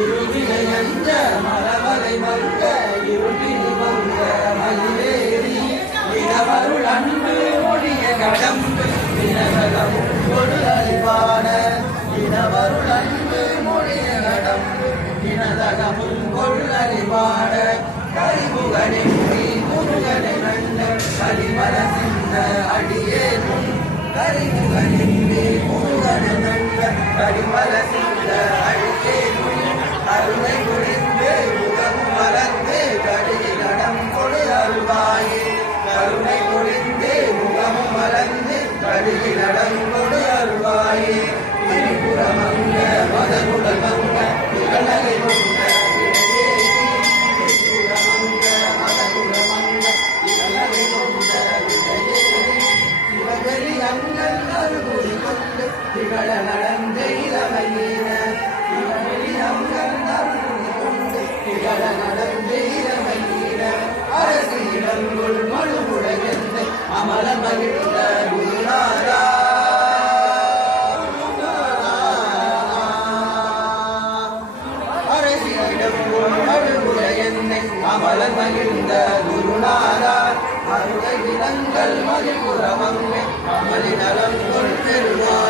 திருவினையந்த மரவரை மல்க இருப்பினி மல்க மயிலேறி. தினவருள் அன்பு மொழிய கடம்பு தினவரம் ஒரு அறிவான தினவருள் அன்பு மொழிய கடம்பு தினதகமும் கொள் அறிவான கரிபுகனை முருகனை நண்ட கரிமர சிந்த அடியே கரிபுகனை முருகனை நண்ட கரிமர சிந்த கருணை பொழிந்து முகம் மலர்ந்து கடியில் நடம் கொடு அருள்வாயே திரிபுரமங்க மதகுடல் மங்க திகழ அரசியிடம் மழுமுடையன்னை அமல மகிழ்ந்த குருநாதா அருகை தினங்கள் மதிபுறமங்கே அமலி நலம் கொள் பெறுவார்.